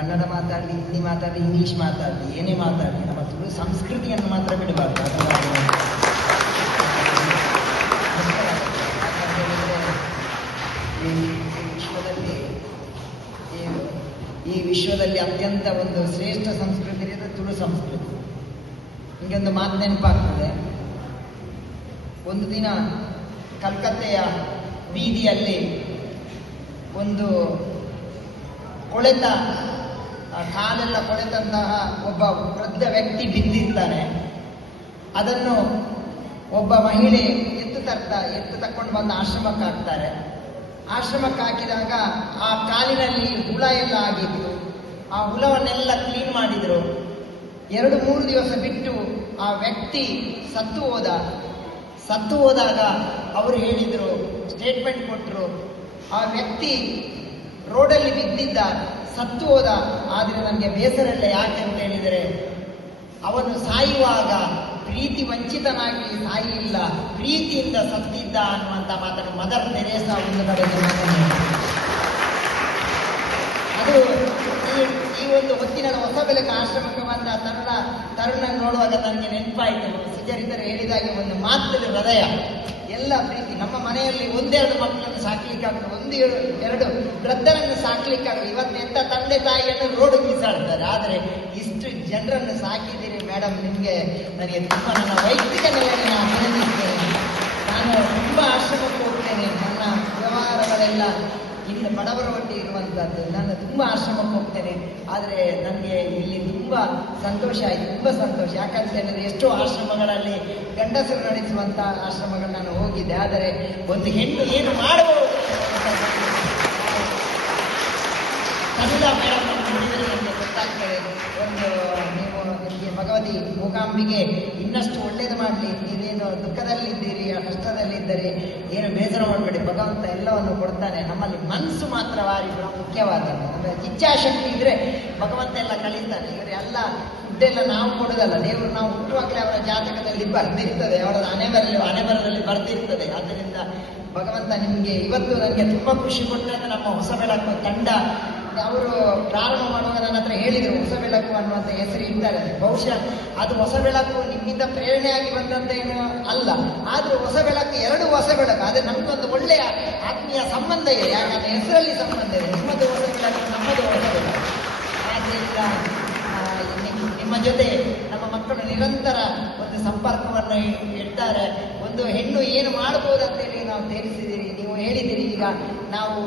ಕನ್ನಡ ಮಾತಾಡಲಿ, ಹಿಂದಿ ಮಾತಾಡಲಿ, ಇಂಗ್ಲೀಷ್ ಮಾತಾಡಲಿ, ಏನೇ ಮಾತಾಡಲಿ, ನಮ್ಮ ತುಳು ಸಂಸ್ಕೃತಿಯನ್ನು ಮಾತ್ರ ಬಿಡಬಾರ್ದು. ಈ ವಿಶ್ವದಲ್ಲಿ ಅತ್ಯಂತ ಒಂದು ಶ್ರೇಷ್ಠ ಸಂಸ್ಕೃತಿ ಇದೆ ತುಳು ಸಂಸ್ಕೃತಿ. ನಿಮಗೆ ಒಂದು ಮಾತು ನೆನಪಾಗ್ತದೆ. ಒಂದು ದಿನ ಕಲ್ಕತ್ತೆಯ ಬೀದಿಯಲ್ಲಿ ಒಂದು ಕಾಲೆಲ್ಲ ಕೊಳೆತಂತಹ ಒಬ್ಬ ವೃದ್ಧ ವ್ಯಕ್ತಿ ಬಿದ್ದಿರ್ತಾನೆ. ಅದನ್ನು ಒಬ್ಬ ಮಹಿಳೆ ಎತ್ತು ತಕ್ಕೊಂಡು ಬಂದು ಆಶ್ರಮಕ್ಕೆ ಹಾಕ್ತಾರೆ. ಆಶ್ರಮಕ್ಕೆ ಹಾಕಿದಾಗ ಆ ಕಾಲಿನಲ್ಲಿ ಹುಳ ಎಲ್ಲ ಆಗಿತ್ತು. ಆ ಹುಳವನ್ನೆಲ್ಲ ಕ್ಲೀನ್ ಮಾಡಿದ್ರು. 2-3 ದಿವಸ ಬಿಟ್ಟು ಆ ವ್ಯಕ್ತಿ ಸತ್ತು ಹೋದಾಗ ಅವರು ಹೇಳಿದರು, ಸ್ಟೇಟ್ಮೆಂಟ್ ಕೊಟ್ಟರು, ಆ ವ್ಯಕ್ತಿ ರೋಡಲ್ಲಿ ಬಿದ್ದಿದ್ದ, ಸತ್ತು ಹೋದ. ಆದರೆ ನನಗೆ ಬೇಸರ ಇಲ್ಲ. ಯಾಕೆ ಅಂತ ಹೇಳಿದರೆ, ಅವನು ಸಾಯುವಾಗ ಪ್ರೀತಿ ವಂಚಿತನಾಗಿ ಸಾಯಿಲ್ಲ, ಪ್ರೀತಿಯಿಂದ ಸತ್ತಿದ್ದ ಅನ್ನುವಂಥ ಮಾತನ್ನು ಮದರ್ ತೆರೇಸಾ ಒಂದು ಕಡೆ ಅದು ಈ ಒಂದು ಹೊತ್ತಿನ ಹೊಸ ಬೆಳಕು ಆಶ್ರಮಕ್ಕೆ ಬಂದ ತರುಣ ನೋಡುವಾಗ ನನಗೆ ನೆನಪಾಯಿತು. ಸುಚರಿತರು ಹೇಳಿದಾಗೆ ಒಂದು ಮಾತೃ ಹೃದಯ, ಎಲ್ಲ ಪ್ರೀತಿ. ನಮ್ಮ ಮನೆಯಲ್ಲಿ 1-2 ಮಕ್ಕಳನ್ನು ಸಾಕ್ಲಿಕ್ಕಾಗಲ್ಲ, 1-2 ವೃದ್ಧರನ್ನು ಸಾಕ್ಲಿಕ್ಕಾಗಲ್ಲ. ಇವತ್ತೆಂತ ತಂದೆ ತಾಯಿಯನ್ನು ರೋಡ್ ಬೀಸಾಡ್ತಾರೆ. ಆದರೆ ಇಷ್ಟು ಜನರನ್ನು ಸಾಕಿದ್ದೀರಿ ಮೇಡಮ್, ನನಗೆ ತುಂಬ ನನ್ನ ವೈಯಕ್ತಿಕ ನೆಲೆಯನ್ನು ಅಭಿನಂದಿಸ್ತೇನೆ. ನಾನು ತುಂಬ ಆಶ್ರಮಕ್ಕೆ ಹೋಗ್ತೇನೆ. ನನ್ನ ವ್ಯವಹಾರಗಳೆಲ್ಲ ಇನ್ನು ಬಡವರ ಒಟ್ಟಿಗೆ ಇರುವಂಥದ್ದು. ನಾನು ತುಂಬ ಆಶ್ರಮಕ್ಕೆ ಹೋಗ್ತೇನೆ. ಆದರೆ ನನಗೆ ಇಲ್ಲಿ ತುಂಬ ಸಂತೋಷ ಆಯಿತು, ತುಂಬ ಸಂತೋಷ. ಯಾಕಂತ ಹೇಳಿದ್ರೆ ಎಷ್ಟೋ ಆಶ್ರಮಗಳಲ್ಲಿ ಗಂಡಸರು ನಡೆಸುವಂಥ ಆಶ್ರಮಗಳು ನಾನು ಹೋಗಿದ್ದೆ. ಆದರೆ ಒಂದು ಹೆಣ್ಣು ಏನು ಮಾಡಬಹುದು ಕಲಿತಾ ಮೇಡಮ್ ನೋಡಿದರೆ ನನಗೆ ಗೊತ್ತಾಗ್ತದೆ. ನೀವು ನಿಮಗೆ ಭಗವತಿ ಮೂಕಾಂಬಿಗೆ ಇನ್ನಷ್ಟು ಒಳ್ಳೇದು ಮಾಡಲಿ. ನೀವೇನು ದುಃಖದಲ್ಲಿದ್ದೀರಿ, ಕಷ್ಟದಲ್ಲಿದ್ದರೆ ಏನು ಬೇಸರ ಮಾಡಬೇಡಿ, ಭಗವಂತ ಎಲ್ಲವನ್ನು ಕೊಡ್ತಾನೆ. ನಮ್ಮಲ್ಲಿ ಮನಸ್ಸು ಮಾತ್ರ ಭಾರಿ ಮುಖ್ಯವಾದದ್ದು. ಅಂದರೆ ಇಚ್ಛಾಶಕ್ತಿ ಇದ್ರೆ ಭಗವಂತ ಎಲ್ಲ ಕಲಿತಾನೆ. ಇವರು ಎಲ್ಲ ಫುಡ್ಡೆಲ್ಲ ನಾವು ಕೊಡೋದಲ್ಲ, ದೇವರು ನಾವು ಹುಟ್ಟುವಾಗಲೇ ಅವರ ಜಾತಕದಲ್ಲಿ ಬರ್ದಿರ್ತದೆ, ಅವರ ಹಣೆಬರದಲ್ಲಿ ಬರ್ದಿರ್ತದೆ. ಆದ್ದರಿಂದ ಭಗವಂತ ನಿಮಗೆ ಇವತ್ತು ನನಗೆ ತುಂಬ ಖುಷಿ ಕೊಟ್ಟರೆ ನಮ್ಮ ಹೊಸ ಬೆಳಕು ತಂಡ ಅವರು ಪ್ರಾರಂಭ ಮಾಡುವಾಗ ನನ್ನ ಹತ್ರ ಹೇಳಿದರು, ಹೊಸ ಬೆಳಕು ಅನ್ನುವಂಥ ಹೆಸರು ಇದ್ದಾರೆ. ಬಹುಶಃ ಅದು ಹೊಸ ಬೆಳಕು ನಿಮ್ಮಿಂದ ಪ್ರೇರಣೆಯಾಗಿ ಬಂದಂತ ಏನು ಅಲ್ಲ. ಆದರೂ ಹೊಸ ಬೆಳಕು 2 ಹೊಸ ಬೆಳಕು. ಆದರೆ ನಮಗೊಂದು ಒಳ್ಳೆಯ ಆತ್ಮೀಯ ಸಂಬಂಧ ಇದೆ. ಯಾಕಂದ್ರೆ ಹೆಸರಲ್ಲಿ ಸಂಬಂಧ ಇದೆ. ನಿಮ್ಮದು ಹೊಸ ಬೆಳಕು, ನಮ್ಮದು ಹೊಸ ಬೆಳಕು. ಆದ್ದರಿಂದ ನಿಮ್ಮ ಜೊತೆ ನಮ್ಮ ಮಕ್ಕಳು ನಿರಂತರ ಒಂದು ಸಂಪರ್ಕವನ್ನು ಇಡ್ತಾರೆ. ಒಂದು ಹೆಣ್ಣು ಏನು ಮಾಡಬಹುದು ಅಂತೇಳಿ ನಾವು ತೇರಿಸಿದ್ದೀರಿ. ನೀವು ಹೇಳಿದ್ದೀರಿ ಈಗ ನಾವು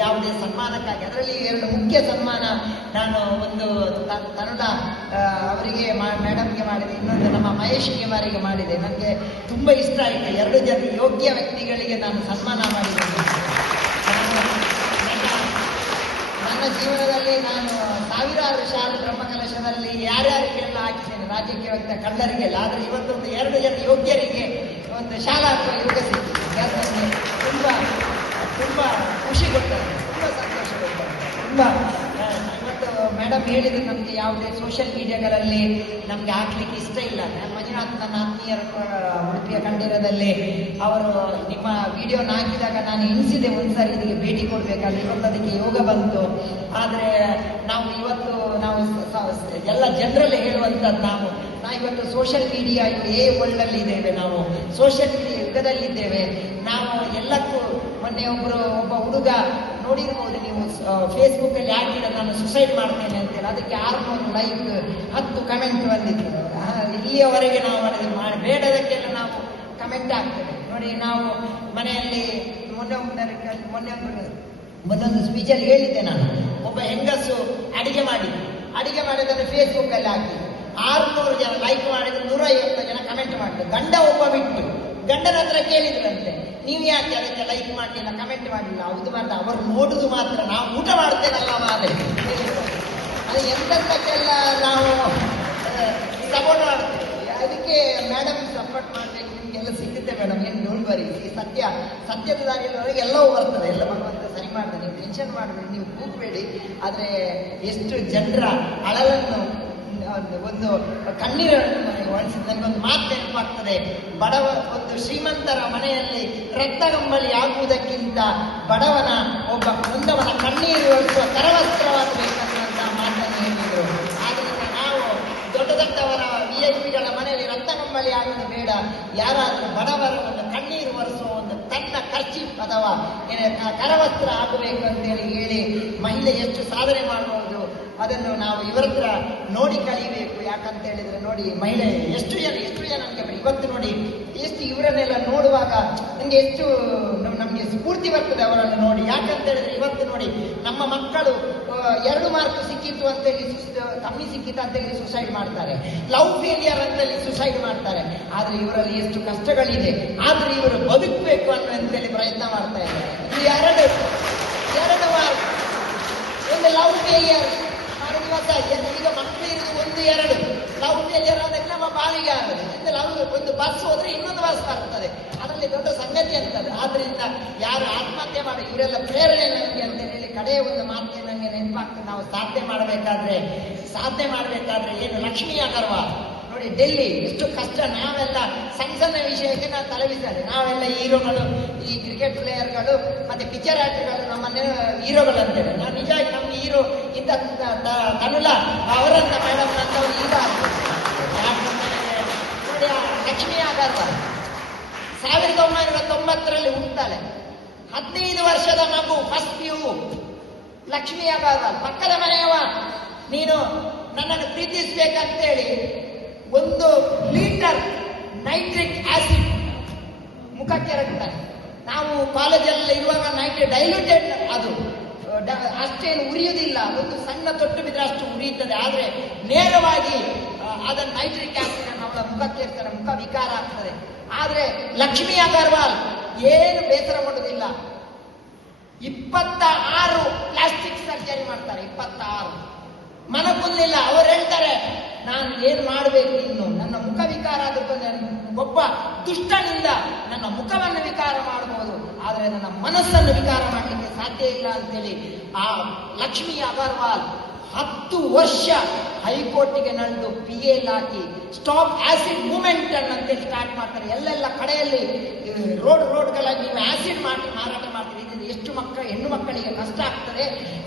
ಯಾವುದೇ ಸನ್ಮಾನಕ್ಕಾಗಿ, ಅದರಲ್ಲಿ 2 ಮುಖ್ಯ ಸನ್ಮಾನ ನಾನು ಒಂದು ಕನ್ನಡ ಅವರಿಗೆ ಮೇಡಮ್ಗೆ ಮಾಡಿದೆ, ಇನ್ನೊಂದು ನಮ್ಮ ಮಹೇಶ್ಗೆ ಮಾರಿಗೆ ಮಾಡಿದೆ. ನನಗೆ ತುಂಬ ಇಷ್ಟ ಆಯಿತು. 2 ಜನ ಯೋಗ್ಯ ವ್ಯಕ್ತಿಗಳಿಗೆ ನಾನು ಸನ್ಮಾನ ಮಾಡಿದ್ದೇನೆ. ನನ್ನ ಜೀವನದಲ್ಲಿ ನಾನು ಸಾವಿರಾರು ಶಾಲೆ ಬ್ರಹ್ಮಕಲಶದಲ್ಲಿ ಯಾರ್ಯಾರಿಗೆಲ್ಲ ಹಾಕಿದ್ದೇನೆ, ರಾಜ್ಯಕ್ಕೆ ವ್ಯಕ್ತ ಕಳ್ಳರಿಗೆಲ್ಲ. ಆದರೆ ಇವತ್ತೊಂದು 2 ಜನ ಯೋಗ್ಯರಿಗೆ ಒಂದು ಶಾಲಾ ಅಥವಾ ಯೋಗ ಸಿಕ್ಕಿದೆ. ತುಂಬ ತುಂಬ ಖುಷಿ ಕೊಡ್ತಾರೆ, ತುಂಬ ಸಂತೋಷ ಕೊಡ್ತಾರೆ. ತುಂಬ ಇವತ್ತು ಮೇಡಮ್ ಹೇಳಿದ್ರು, ನಮಗೆ ಯಾವುದೇ ಸೋಷಿಯಲ್ ಮೀಡಿಯಾಗಳಲ್ಲಿ ನಮಗೆ ಹಾಕ್ಲಿಕ್ಕೆ ಇಷ್ಟ ಇಲ್ಲ. ಮಂಜುನಾಥ್ ನನ್ನ ಆತ್ಮೀಯರ ಉಡುಪಿಯ ಕಂಠೀರದಲ್ಲಿ ಅವರು ನಿಮ್ಮ ವಿಡಿಯೋನ ಹಾಕಿದಾಗ ನಾನು ಎನಿಸಿದೆ ಒಂದ್ಸರಿ ಇದಕ್ಕೆ ಭೇಟಿ ಕೊಡಬೇಕಾದ್ರೆ. ಇವತ್ತು ಅದಕ್ಕೆ ಯೋಗ ಬಂತು. ಆದರೆ ಇವತ್ತು ನಾವು ಎಲ್ಲ ಜನರಲ್ಲೇ ಹೇಳುವಂಥದ್ದು, ನಾವು ಇವತ್ತು ಸೋಷಿಯಲ್ ಮೀಡಿಯಾ ವರ್ಲ್ಡಲ್ಲಿ ಇದ್ದೇವೆ. ನಾವು ಸೋಷಿಯಲ್ ಮೀಡಿಯಾ ಯುಗದಲ್ಲಿದ್ದೇವೆ. ನಾವು ಎಲ್ಲಕ್ಕೂ ಮೊನ್ನೆ ಒಬ್ಬ ಹುಡುಗ ನೋಡಿರ್ಬೋದು ನೀವು, ಫೇಸ್ಬುಕ್ಕಲ್ಲಿ ಹಾಕಿದ ನಾನು ಸುಸೈಡ್ ಮಾಡ್ತೇನೆ ಅಂತೇಳಿ. ಅದಕ್ಕೆ 600 ಲೈಕ್ 10 ಕಮೆಂಟ್ ಬಂದಿತ್ತು. ಇಲ್ಲಿಯವರೆಗೆ ನಾವು ಬೇಡದಕ್ಕೆಲ್ಲ ನಾವು ಕಮೆಂಟ್ ಹಾಕ್ತೇವೆ ನೋಡಿ. ನಾವು ಮನೆಯಲ್ಲಿ ಮೊನ್ನೊಂದು ಸ್ಪೀಚಲ್ಲಿ ಹೇಳಿದ್ದೆ ನಾನು, ಒಬ್ಬ ಹೆಂಗಸು ಅಡಿಗೆ ಮಾಡಿದ್ದನ್ನು ಫೇಸ್ಬುಕ್ಕಲ್ಲಿ ಹಾಕಿ 600 ಜನ ಲೈಕ್ ಮಾಡಿದ್ರು, 150 ಜನ ಕಮೆಂಟ್ ಮಾಡಿದ್ರು. ಗಂಡ ಒಬ್ಬ ಬಿಟ್ಟು ಗಂಡನ ಹತ್ರ ಕೇಳಿದ್ರಂತೆ, ನೀವು ಯಾಕೆ ಅದಕ್ಕೆ ಲೈಕ್ ಮಾಡಲಿಲ್ಲ, ಕಮೆಂಟ್ ಮಾಡಲಿಲ್ಲ? ಹೌದು ಮಾತ್ರ, ಅವರು ನೋಡುದು ಮಾತ್ರ, ನಾವು ಊಟ ಮಾಡ್ತೇನಲ್ಲ ಮಾರೆ. ಅದು ಎಂತಕ್ಕೆಲ್ಲ ನಾವು ಸಪೋರ್ಟ್ ಮಾಡ್ತೇವೆ. ಅದಕ್ಕೆ ಮೇಡಮ್ ಸಪೋರ್ಟ್ ಮಾಡಬೇಕು, ನಿಮಗೆಲ್ಲ ಸಿಗುತ್ತೆ ಮೇಡಮ್, ಏನು ಡೋಂಟ್ ವರಿ. ಸತ್ಯದ ದಾರಿಯಲ್ಲಿವರೆಗೆ ಎಲ್ಲವೂ ಬರ್ತದೆ, ಎಲ್ಲ ಭಗವಂತ ಸರಿ ಮಾಡ್ತಾನೆ. ನೀವು ಟೆನ್ಷನ್ ಮಾಡಬೇಡಿ, ನೀವು ಕೂಗಬೇಡಿ. ಆದರೆ ಎಷ್ಟು ಜನರ ಅಳಲನ್ನು, ಒಂದು ಕಣ್ಣೀರನ್ನು ಒಳಿಸಿದ ನನಗೊಂದು ಮಾತು ನೆನಪಾಗ್ತದೆ. ಒಂದು ಶ್ರೀಮಂತರ ಮನೆಯಲ್ಲಿ ರಕ್ತಗಂಬಳಿ ಆಗುವುದಕ್ಕಿಂತ ಬಡವನ ಒಬ್ಬ ನೊಂದವನ ಕಣ್ಣೀರು ಒಳಿಸುವ ಕರವಸ್ತ್ರವಾಗಬೇಕನ್ನುವಂತಹ ಕರವಸ್ತ್ರ ಆಗಬೇಕು ಅಂತೇಳಿ ಹೇಳಿ ಮಹಿಳೆ ಎಷ್ಟು ಸಾಧನೆ ಮಾಡಬಹುದು ಅದನ್ನು ನಾವು ಇವರ ಹತ್ರ ನೋಡಿ ಕಲಿಬೇಕು. ಯಾಕಂತ ಹೇಳಿದ್ರೆ ನೋಡಿ, ಮಹಿಳೆ ಎಷ್ಟು ಜನ ನಮಗೆ ಇವತ್ತು ನೋಡಿ ಎಷ್ಟು ಇವರನ್ನೆಲ್ಲ ನೋಡುವಾಗ ನಮಗೆ ಎಷ್ಟು ನಮಗೆ ಸ್ಫೂರ್ತಿ ಬರ್ತದೆ ಅವರನ್ನು ನೋಡಿ. ಯಾಕಂತ ಹೇಳಿದ್ರೆ ಇವತ್ತು ನೋಡಿ ನಮ್ಮ ಮಕ್ಕಳು 2 ಮಾರ್ಕ್ ಸಿಕ್ಕಿತ್ತು ಅಂತೇಳಿ ಕಮ್ಮಿ ಸಿಕ್ಕಿತ್ತು ಅಂತೇಳಿ ಸುಸೈಡ್ ಮಾಡ್ತಾರೆ, ಲವ್ ಫೇಲಿಯರ್ ಅಂತೇಳಿ ಸುಸೈಡ್ ಮಾಡ್ತಾರೆ. ಆದ್ರೆ ಇವರಲ್ಲಿ ಎಷ್ಟು ಕಷ್ಟಗಳಿದೆ, ಆದ್ರೆ ಇವರು ಬದುಕಬೇಕು ಅಂತೇಳಿ ಪ್ರಯತ್ನ ಮಾಡ್ತಾ ಇದ್ದಾರೆ. 2 ಮಾರ್ಕ್, ಒಂದು ಲವ್ ಫೇಲಿಯರ್ ದಿವಸ ಈಗ ಮಕ್ಕಳು ಇರುವುದು 1-2 ಲವ್ ಫೇಲಿಯರ್ ಆದಾಗ ನಮ್ಮ ಬಾಳಿಗೆ ಆಗುತ್ತೆ. ಒಂದು ಬಸ್ ಹೋದ್ರೆ ಇನ್ನೊಂದು ಬಸ್ ಬರ್ತದೆ, ಅದರಲ್ಲಿ ದೊಡ್ಡ ಸಂಗತಿ ಅಂತದೆ. ಆದ್ರಿಂದ ಯಾರು ಆತ್ಮಹತ್ಯೆ ಮಾಡಿ ಇವರೆಲ್ಲ ಪ್ರೇರಣೆ ನನಗೆ ಅಂತ ಹೇಳಿ ಕಡೆಯ ಒಂದು ಮಾತಿಗೆ ನನಗೆ ನೆನಪಾಗ್ತದೆ. ನಾವು ಸಾಧನೆ ಮಾಡಬೇಕಾದ್ರೆ ಏನು ಲಕ್ಷ್ಮೀ ಅಗರ್ವಾಲ್ ನೋಡಿ, ಡೆಲ್ಲಿ ಎಷ್ಟು ಕಷ್ಟ. ನಾವೆಲ್ಲ ಸಣ್ಣ ವಿಷಯಕ್ಕೆ ನಾವು ತಲೆಬಿದ್ದಾರೆ. ನಾವೆಲ್ಲ ಹೀರೋಗಳು, ಈ ಕ್ರಿಕೆಟ್ ಪ್ಲೇಯರ್ಗಳು ಮತ್ತೆ ಪಿಕ್ಚರ್ ಆರ್ಟಿಸ್ಟ್ಗಳು ನಮ್ಮನ್ನೇ ಹೀರೋಗಳು ಅಂತೇಳಿ. ನಾವು ನಿಜವಾಗಿ ನಮ್ಗೆ ಹೀರೋ ಇಂಥ ತನುಲಾ ಅವರಂತ ಮೇಡಮ್ ಅಂತವ್ರು ಹೀರೋ ನೋಡಿ. ಲಕ್ಷ್ಮೀ ಅಗರ್ವಾಲ್ 1990ರಲ್ಲಿ ಹುಡ್ತಾಳೆ, 15 ವರ್ಷದ ಮಗು, ಫಸ್ಟ್ PU. ಲಕ್ಷ್ಮೀ ಅಗರ್ವಾಲ್ ಪಕ್ಕದ ಮನೆಯವ, ನೀನು ನನ್ನನ್ನು ಪ್ರೀತಿಸ್ಬೇಕಂತೇಳಿ 1 ಲೀಟರ್ ನೈಟ್ರಿಕ್ ಆಸಿಡ್ ಮುಖಕ್ಕೆ ರಕ್ತಾನೆ. ನಾವು ಕಾಲೇಜಲ್ಲಿ ಇರುವಾಗ ಡೈಲ್ಯೂಟೆಡ್, ಅದು ಅಷ್ಟೇನು ಉರಿಯುವುದಿಲ್ಲ, ಒಂದು ಸಣ್ಣ ತೊಟ್ಟು ಬಿದ್ದರೆ ಅಷ್ಟು ಉರಿಯುತ್ತದೆ. ಆದ್ರೆ ನೇರವಾಗಿ ಅದನ್ನು ನೈಟ್ರಿಕ್ ಆಸಿಡ್ ಅವಳ ಮುಖಕ್ಕೆ ಇರ್ತಾರೆ, ಮುಖ ವಿಕಾರ ಆಗ್ತದೆ. ಆದ್ರೆ ಲಕ್ಷ್ಮೀ ಅಗರ್ವಾಲ್ ಏನು ಬೇಸರ ಮಾಡುವುದಿಲ್ಲ, 26 ಪ್ಲಾಸ್ಟಿಕ್ ಸರ್ಜರಿ ಮಾಡ್ತಾರೆ. 26 ಮನಕೊಲ್ಲಿಲ್ಲ. ಅವರು ಹೇಳ್ತಾರೆ, ನಾನು ಏನು ಮಾಡಬೇಕು ಇನ್ನು, ನನ್ನ ಮುಖ ವಿಕಾರ ಆದ್ರೆ ಒಬ್ಬ ದುಷ್ಟನಿಂದ ನನ್ನ ಮುಖವನ್ನು ವಿಕಾರ ಮಾಡಬಹುದು, ಆದರೆ ನನ್ನ ಮನಸ್ಸನ್ನು ವಿಕಾರ ಮಾಡಲಿಕ್ಕೆ ಸಾಧ್ಯ ಇಲ್ಲ ಅಂತೇಳಿ ಆ ಲಕ್ಷ್ಮೀ ಅಗರ್ವಾಲ್ 10 ವರ್ಷ ಹೈಕೋರ್ಟಿಗೆ ನಡೆದು PA ಹಾಕಿ ಸ್ಟಾಪ್ ಆಸಿಡ್ ಮೂವ್ಮೆಂಟ್ ಅಂತೇಳಿ ಸ್ಟಾರ್ಟ್ ಮಾಡ್ತಾರೆ. ಎಲ್ಲೆಲ್ಲ ಕಡೆಯಲ್ಲಿ ರೋಡ್ಗಳಲ್ಲಿ ನೀವು ಆಸಿಡ್ ಮಾಡಿ ಮಾರಾಟ ಮಾಡ್ತೀರಿ, ಇದರಿಂದ ಎಷ್ಟು ಹೆಣ್ಣು ಮಕ್ಕಳಿಗೆ ಕಷ್ಟ ಆಗ್ತದೆ.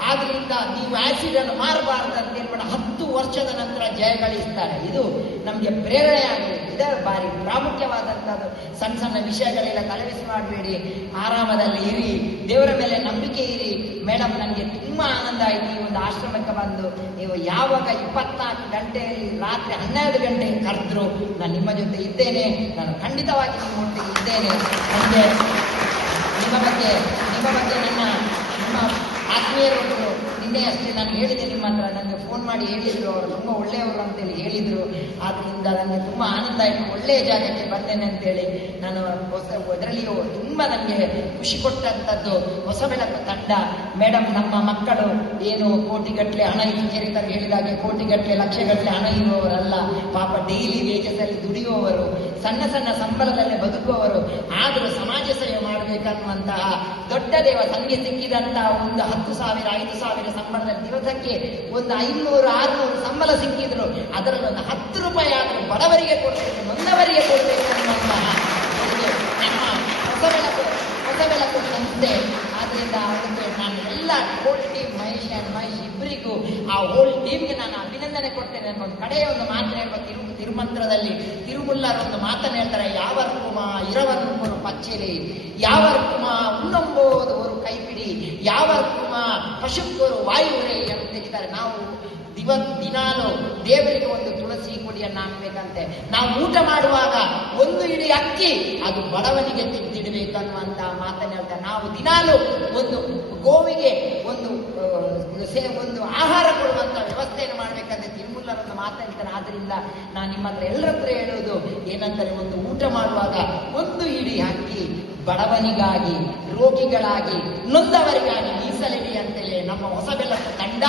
ಆದ್ರಿಂದ ನೀವು ಆಸಿಡ್ ಅನ್ನು ಮಾರಬಾರದು ಅಂತ ಹೇಳ್ಬಿಟ್ಟು 10 ವರ್ಷದ ನಂತರ ಜಯಗಳಿಸ್ತಾರೆ. ಇದು ನಮಗೆ ಪ್ರೇರಣೆ ಆಗಿದೆ. ಇದರ ಬಾರಿ ಪ್ರಾಮುಖ್ಯವಾದಂಥದ್ದು. ಸಣ್ಣ ವಿಷಯಗಳೆಲ್ಲ ತಲೆಬಿಸಿ ಮಾಡಬೇಡಿ, ಆರಾಮದಲ್ಲಿ ಇರಿ, ದೇವರ ಮೇಲೆ ನಂಬಿಕೆ ಇರಿ. ಮೇಡಮ್, ನನಗೆ ತುಂಬಾ ಆನಂದ ಆಯ್ತು ಈ ಒಂದು ಆಶ್ರಮಕ್ಕೆ ಬಂದು. ನೀವು ಯಾವಾಗ 24 ಗಂಟೆಯಲ್ಲಿ ರಾತ್ರಿ 12 ಗಂಟೆಗೆ ಕರೆದ್ರು ನಾನು ನಿಮ್ಮ ಜೊತೆ ಇದ್ದೇನೆ, ನಾನು ಖಂಡಿತವಾಗಿ ನಿಮ್ಮ ಒಟ್ಟಿಗೆ ಇದ್ದೇನೆ. ನನಗೆ ನಿಮ್ಮ ಬಗ್ಗೆ ನಿಮ್ಮ ಆತ್ಮೀಯರೊಬ್ಬರು ನಿನ್ನೆ ಅಷ್ಟೇ ನಾನು ಹೇಳಿದೆ ನಿಮ್ಮ ಹತ್ರ, ನನಗೆ ಫೋನ್ ಮಾಡಿ ಹೇಳಿದ್ರು, ಅವರು ತುಂಬ ಒಳ್ಳೆಯವರು ಅಂತೇಳಿ ಹೇಳಿದ್ರು. ಆದ್ರಿಂದ ನನಗೆ ತುಂಬ ಆನಂದ ಆಯಿತು, ಒಳ್ಳೆಯ ಜಾಗಕ್ಕೆ ಬರ್ತೇನೆ ಅಂತೇಳಿ. ನಾನು ಅದರಲ್ಲಿಯೂ ತುಂಬ ನನಗೆ ಖುಷಿ ಕೊಟ್ಟಂಥದ್ದು ಹೊಸಬೆಳಕು ತಂಡ. ಮೇಡಮ್, ನಮ್ಮ ಮಕ್ಕಳು ಏನು ಕೋಟಿಗಟ್ಟಲೆ ಹಣ ಹಿರಿತರು ಹೇಳಿದಾಗೆ ಕೋಟಿಗಟ್ಟಲೆ ಲಕ್ಷಗಟ್ಟಲೆ ಹಣ ಇರುವವರಲ್ಲ, ಪಾಪ ಡೈಲಿ ವೇಜಸ್ ಅಲ್ಲಿ ದುಡಿಯುವವರು, ಸಣ್ಣ ಸಂಬಳದಲ್ಲೇ ಬದುಕುವವರು. ಆದರೂ ಸಮಾಜ ಸೇವೆ ಮಾಡಬೇಕನ್ನುವಂತಹ ದೊಡ್ಡ ದೇವ ಸಂಖ್ಯೆ ಸಿಕ್ಕಿದಂತಹ ಒಂದು 10,000 5,000 ಸಂಬಳದಲ್ಲಿ ದಿವಸಕ್ಕೆ ಒಂದು 500-600 ಸಂಬಳ ಸಿಕ್ಕಿದ್ರು ಅದರಲ್ಲಿ ಒಂದು 10 ರೂಪಾಯಿ ಆದರೂ ಬಡವರಿಗೆ ಕೊಡಬೇಕು, ನೊಂದವರಿಗೆ ಕೊಡಬೇಕು ಅನ್ನುವಂತಹ ನಮ್ಮ ಹೊಸಬೆಳಕು ಸಂಸ್ಥೆ. ಆದ್ರಿಂದ ಅವರಿಗೆ ನಾನು ಎಲ್ಲ ಹೋಲ್ ಟೀಮ್, ಮಹೇಶ್ ಇಬ್ಬರಿಗೂ, ಆ ಹೋಲ್ ಟೀಮ್ಗೆ ನಾನು ಅಭಿನಂದನೆ ಕೊಡ್ತೇನೆ. ಒಂದು ಕಡೆಯ ಒಂದು ಮಾತು ಹೇಳ್ಬೇಕು, ತಿರುಮಂತ್ರದಲ್ಲಿ ತಿರುಮುಲ್ಲರೊಂದು ಮಾತನ್ನು ಹೇಳ್ತಾರೆ, ಯಾವರ್ಕುಮ ಇರವರ್ಕುಮರು ಪಚ್ಚೆಲಿ, ಯಾವರ್ಕುಮ ಉಣ್ಣಂಬೋದು ಅವರು ಕೈಪಿಡಿ, ಯಾವರ್ಕುಮ ಪಶುಕ್ಕೋರು ವಾಯುರೇ ಅಂತ ಹೇಳಿದ್ದಾರೆ. ನಾವು ದಿನಾಲು ದೇವರಿಗೆ ಒಂದು ತುಳಸಿ ಕೊಡಿಯನ್ನು ಹಾಕ್ಬೇಕಂತೆ. ನಾವು ಊಟ ಮಾಡುವಾಗ ಒಂದು ಇಡೀ ಅಕ್ಕಿ ಅದು ಬಡವನಿಗೆ ತಿಂದಿಡಬೇಕನ್ನುವಂತ ಮಾತನ್ನು ಹೇಳ್ತಾರೆ. ನಾವು ದಿನಾಲು ಒಂದು ಗೋವಿಗೆ ಒಂದು ಆಹಾರ ಕೊಡುವಂತ ವ್ಯವಸ್ಥೆಯನ್ನು ಮಾಡ್ಬೇಕಂದ್ರೆ ತಿರುಮುಲ್ಲರನ್ನು ಮಾತಾಡ್ತಾರೆ. ಆದ್ರಿಂದ ನಾನು ನಿಮ್ಮ ಹತ್ರ ಎಲ್ಲರ ಹತ್ರ ಹೇಳುವುದು ಏನಂದರೆ, ಒಂದು ಊಟ ಮಾಡುವಾಗ ಒಂದು ಇಡೀ ಅಕ್ಕಿ ಬಡವನಿಗಾಗಿ, ರೋಗಿಗಳಾಗಿ, ನೊಂದವರಿಗಾಗಿ ಮೀಸಲಿಡಿ ಅಂತೇಳಿ ನಮ್ಮ ಹೊಸಬೆಳಕು ತಂಡ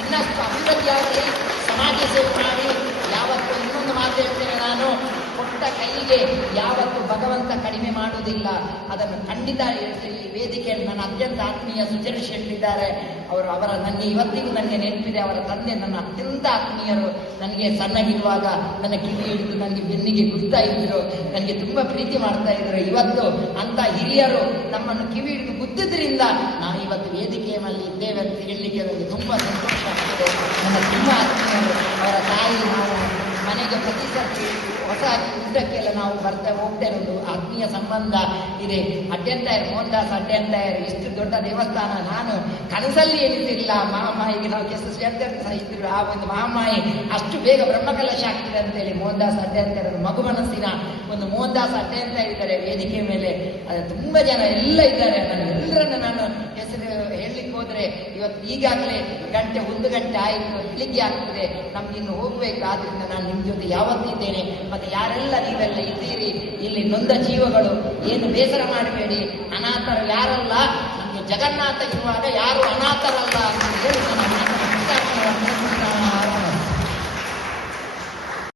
ಇನ್ನಷ್ಟು ಅಭಿವೃದ್ಧಿಯಾಗಲಿ, ಸಮಾಜ ಸೇವೆ ಮಾಡಿ. ಯಾವತ್ತು ಇನ್ನೊಂದು ಮಾತು ಹೇಳ್ತೇನೆ ನಾನು, ಕೊಟ್ಟ ಕೈಗೆ ಯಾವತ್ತು ಭಗವಂತ ಕಡಿಮೆ ಮಾಡುವುದಿಲ್ಲ. ಅದನ್ನು ಖಂಡಿತ ಹೇಳ್ತೀನಿ. ಈ ವೇದಿಕೆಯಲ್ಲಿ ನನ್ನ ಅತ್ಯಂತ ಆತ್ಮೀಯ ಸುಚರಿ ಶೆಟ್ಟಿದ್ದಾರೆ, ಅವರ ನನಗೆ ಇವತ್ತಿಗೂ ನನಗೆ ನೆನಪಿದೆ. ಅವರ ತಂದೆ ನನ್ನ ಅತ್ಯಂತ ಆತ್ಮೀಯರು. ನನಗೆ ಸಣ್ಣಗಿರುವಾಗ ನನ್ನ ಕಿವಿ ಹಿಡಿದು ನನಗೆ ಬೆನ್ನಿಗೆ ಗುಡ್ತಾ ಇದ್ರು, ನನಗೆ ತುಂಬಾ ಪ್ರೀತಿ ಮಾಡ್ತಾ ಇದ್ರು. ಇವತ್ತು ಅಂತ ಹಿರಿಯರು ನಮ್ಮನ್ನು ಕಿವಿ ಹಿಡಿದು ಗುದ್ದಿದ್ರಿಂದ ನಾವು ಇವತ್ತು ವೇದಿಕೆಯ ಮೇಲೆ ಇದ್ದೇವೆ ಅಂತ ಹೇಳಲಿಕ್ಕೆ ನನಗೆ ತುಂಬಾ ಸಂತೋಷ ಆಗ್ತದೆ. ನನ್ನ ತುಂಬಾ ಆತ್ಮೀಯರು, ಅವರ ತಾಯಿ, ನಾವು ಮನೆಗೆ ಪ್ರತಿ ಸರ್ತಿ ಹೊಸ ಊಟಕ್ಕೆಲ್ಲ ನಾವು ಬರ್ತಾ ಹೋಗ್ತೇವೆ. ಒಂದು ಆತ್ಮೀಯ ಸಂಬಂಧ ಇದೆ. ಅಡ್ಡೆಂತಾಯರ್ ಮೋಹನ್ದಾಸ್ ಅಡ್ಡೆಂತಾಯರ್ ಇಷ್ಟು ದೊಡ್ಡ ದೇವಸ್ಥಾನ ನಾನು ಕನಸಲ್ಲಿ ಎನಿಸಿಲ್ಲ. ಮಹಾಮಾಯಿಗೆ ನಾವು ಕೆಸ ಸಹ ಇದ್ರು. ಆ ಒಂದು ಮಹಾಮಾಯಿ ಅಷ್ಟು ಬೇಗ ಬ್ರಹ್ಮಕಲಶ ಆಗ್ತದೆ ಅಂತೇಳಿ ಮೋಹನ್ದಾಸ್ ಅಡ್ಡೆಂತಾಯರ್ ಮಗು ಮನಸ್ಸಿನ ಒಂದು ಮೋಹನ್ದಾಸ್ ಅಡ್ಡೆಂತಾಯರ್ ಇದ್ದಾರೆ ವೇದಿಕೆ ಮೇಲೆ. ಅದು ತುಂಬಾ ಜನ ಎಲ್ಲ ಇದ್ದಾರೆ. ಎಲ್ಲರನ್ನು ನಾನು ಹೆಸರು ಹೇಳಲಿಕ್ಕೆ ಹೋದ್ರೆ ಇವತ್ತು ಈಗಾಗಲೇ ಗಂಟೆ 1 ಗಂಟೆ ಆಯಿತು, ಬೆಳಿಗ್ಗೆ ಆಗ್ತದೆ, ನಮ್ಗಿನ್ನು ಹೋಗ್ಬೇಕು. ಆದ್ರಿಂದ ನಾನು ನಿಮ್ಮ ಜೊತೆ ಯಾವತ್ತಿದ್ದೇನೆ. ಮತ್ತೆ ಯಾರೆಲ್ಲ ನೀವೆಲ್ಲ ಇದ್ದೀರಿ ಇಲ್ಲಿ ನೊಂದ ಜೀವಗಳು, ಏನು ಬೇಸರ ಮಾಡಬೇಡಿ. ಅನಾಥರು ಯಾರಲ್ಲ, ನಮಗೆ ಜಗನ್ನಾಥ ಇರುವಾಗ ಯಾರು ಅನಾಥರಲ್ಲ ಅಂತ ಹೇಳಿ ನನ್ನ ಮಾತನ್ನು